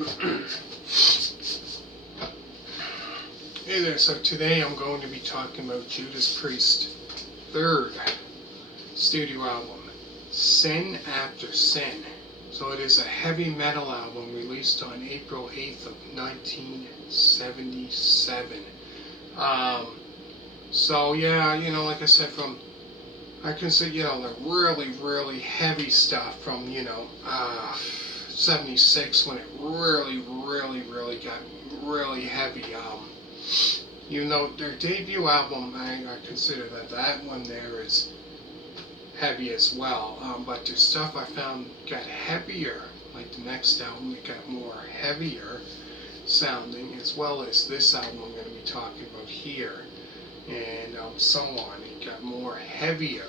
Hey there, so today I'm going to be talking about Judas Priest's third studio album, Sin After Sin. So it is a heavy metal album released on April 8th of 1977. So yeah, like I said, I consider, the really heavy stuff from, 76 when it really got really heavy. Their debut album, I consider that one there is heavy as well. But their stuff I found got heavier, like the next album, it got more heavier sounding, as well as this album I'm going to be talking about here, and so on. It got more heavier.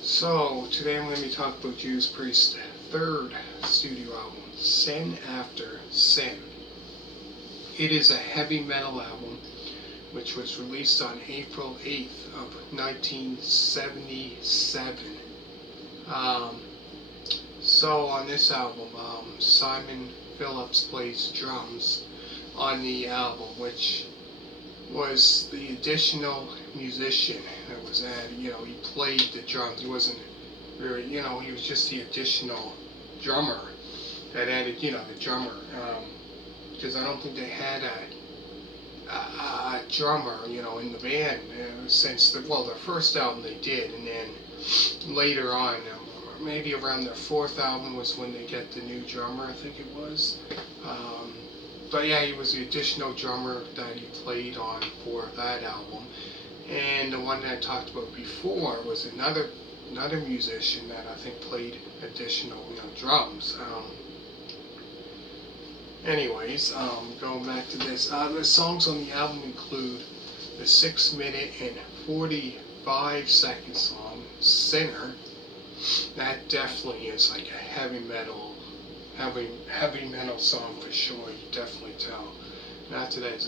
So today I'm going to be talking about Judas Priest's third studio album, Sin After Sin. It is a heavy metal album which was released on April 8th of 1977. So on this album, Simon Phillips plays drums on the album, which was the additional musician that was added. He played the drums. He wasn't really, he was just the additional drummer that added, the drummer. Because I don't think they had a drummer, in the band since the first album they did, and then later on, maybe around their fourth album was when they got the new drummer, I think it was. But yeah, he was the additional drummer that he played on for that album. And the one that I talked about before was another musician that I think played additional, drums. Anyways, going back to this, the songs on the album include the 6-minute and 45-second song, Sinner. That definitely is like a heavy metal song for sure, you definitely tell. And after that is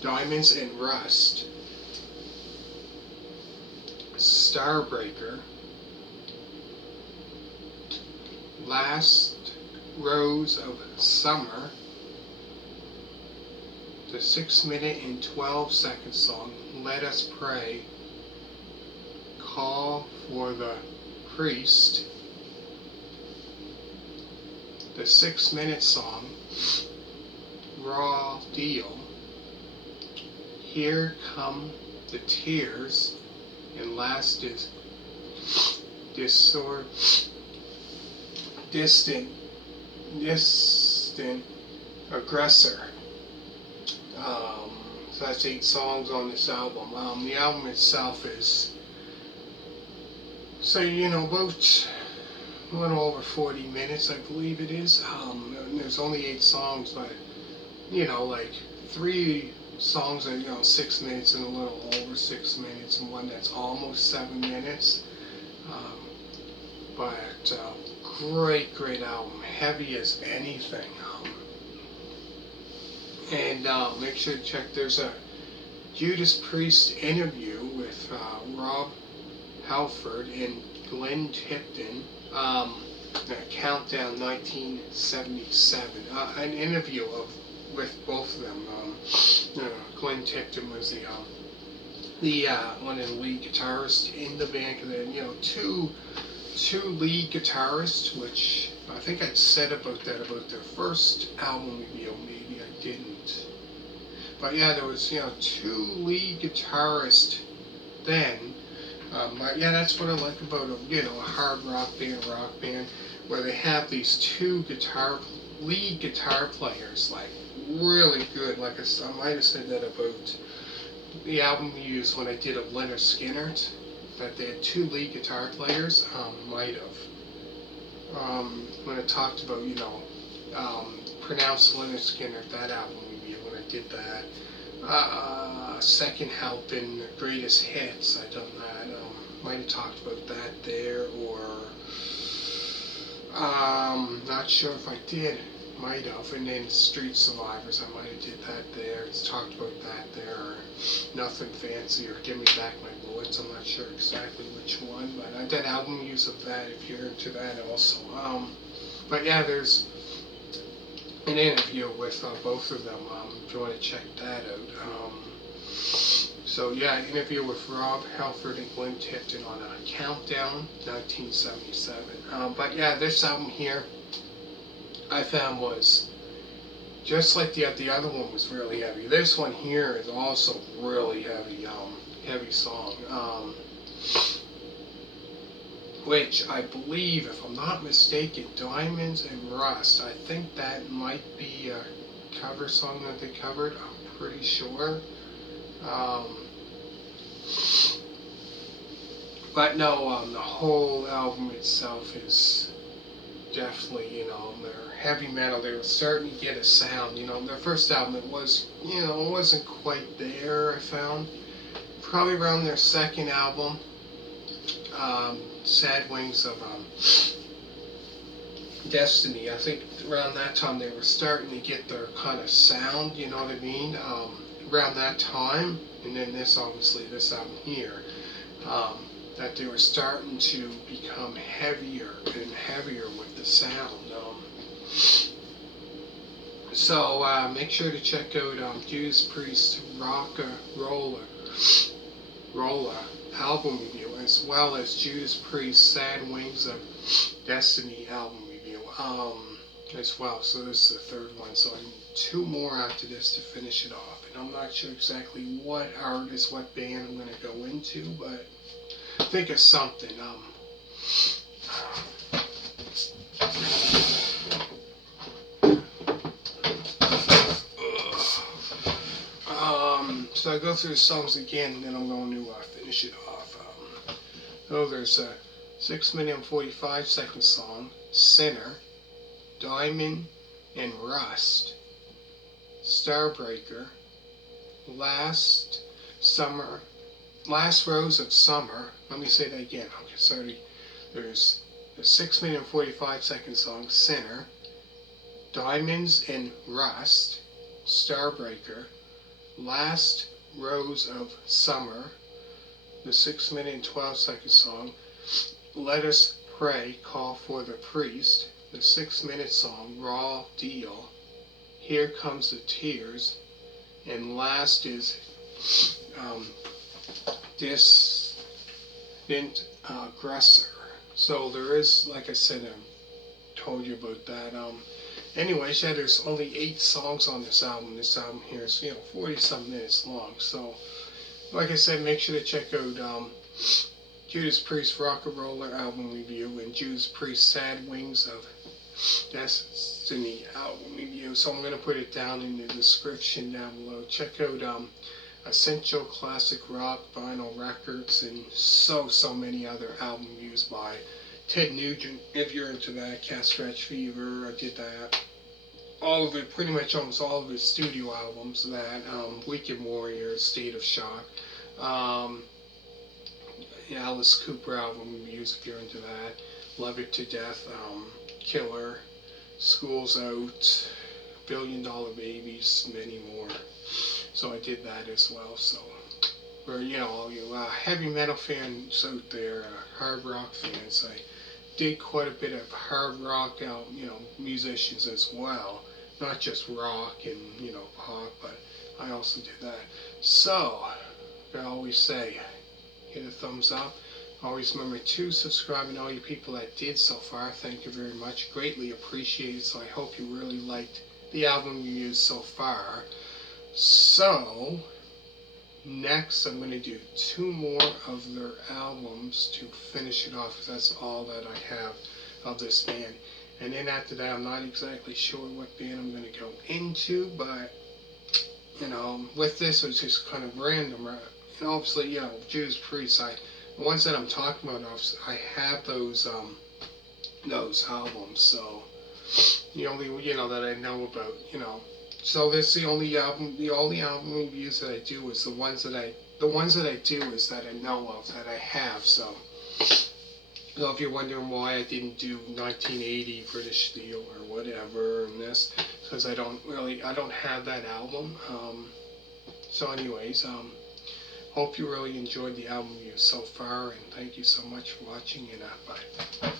Diamonds and Rust, Starbreaker, Last Rose of Summer, the 6-minute and 12-second song, Let Us Pray, Call for the Priest, the 6-minute song, Raw Deal, Here Come the Tears, and last is Dissident Aggressor. So that's 8 songs on this album. The album itself is, about a little over 40 minutes, I believe it is. And there's only 8 songs, but, like 3 songs are, 6 minutes and a little over 6 minutes, and one that's almost 7 minutes. But great album, heavy as anything. And make sure to check, there's a Judas Priest interview with Rob Halford and Glenn Tipton, Countdown 1977, an interview with both of them. Glenn Tipton was the one of the lead guitarists in the band, and then two lead guitarists, which I think I'd said about their first album review. Maybe I didn't, but yeah, there was 2 lead guitarists then. Yeah, that's what I like about a hard rock band, where they have these 2 lead guitar players, like really good. Like I might have said that about the album we used when I did of Leonard Skinner, that they had 2 lead guitar players. Might have. When I talked about, Pronounce Leonard Skinner, that album review, when I did that. Second Help in the Greatest Hits, I done that. Might have talked about that there, or not sure if I did. Might have. And then Street Survivors, I might have did that there. It's talked about that there. Or Nothing Fancy, or Give Me Back My Bullets. I'm not sure exactly which one, but I did album use of that if you're into that also. But yeah, there's an interview with both of them. If you want to check that out. So yeah, an interview with Rob Halford and Glenn Tipton on Countdown 1977. But yeah, this album here I found was just like the other one was really heavy. This one here is also really heavy, heavy song. Which I believe, if I'm not mistaken, Diamonds and Rust. I think that might be a cover song that they covered. I'm pretty sure. But no, the whole album itself is definitely, they're heavy metal. They were starting to get a sound. Their first album, it was, it wasn't quite there, I found. Probably around their second album, Sad Wings of Destiny. I think around that time they were starting to get their kind of sound, you know what I mean? Around that time, and then this album here, that they were starting to become heavier and heavier with the sound. So make sure to check out Judas Priest Roller album review, as well as Judas Priest Sad Wings of Destiny album review as well. So this is the third one, so I need two more after this to finish it off, and I'm not sure exactly what artist, what band I'm going to go into, but think of something. So I go through the songs again, and then I'm going to finish it off. There's a 6-minute and 45-second song, Sinner, Diamond and Rust, Starbreaker, Last Rose of Summer. Let me say that again. Okay, sorry. There's the 6-minute and 45-second song, Sinner, Diamonds and Rust, Starbreaker, Last Rose of Summer, the 6-minute and 12-second song, Let Us Pray, Call for the Priest, the 6-minute song, Raw Deal, Here Comes the Tears, and last is Dissident Aggressor. So there is, like I said, I told you about that. Anyways, yeah, there's only 8 songs on this album. This album here is, 40-some minutes long. So, like I said, make sure to check out Judas Priest Rock and Roller album review and Judas Priest Sad Wings of Destiny album review. So I'm going to put it down in the description down below. Check out Essential Classic Rock Vinyl Records and so many other album reviews by Ted Nugent, if you're into that. Cat Scratch Fever, I did that. All of it, pretty much almost all of his studio albums, that Weekend Warrior, State of Shock, Alice Cooper album reviews, if you're into that, Love It to Death, Killer, School's Out, $1 Billion Babies, many more. So I did that as well. So for all you heavy metal fans out there, hard rock fans, I did quite a bit of hard rock musicians as well, not just rock and pop, but I also did that. So I always say, hit a thumbs up. Always remember to subscribe, and all you people that did so far, thank you very much. Greatly appreciated. So I hope you really liked the album reviews so far. So next I'm going to do 2 more of their albums to finish it off, because that's all that I have of this band. And then after that, I'm not exactly sure what band I'm going to go into, but with this, it's just kind of random. And obviously, Judas Priest, the ones that I'm talking about, I have those albums. So the only that I know about, So that's the only album reviews that I do is the ones that I do is that I know of, that I have. So if you're wondering why I didn't do 1980 British Steel or whatever, and this, because I don't have that album. So anyways, hope you really enjoyed the album review so far, and thank you so much for watching, and bye.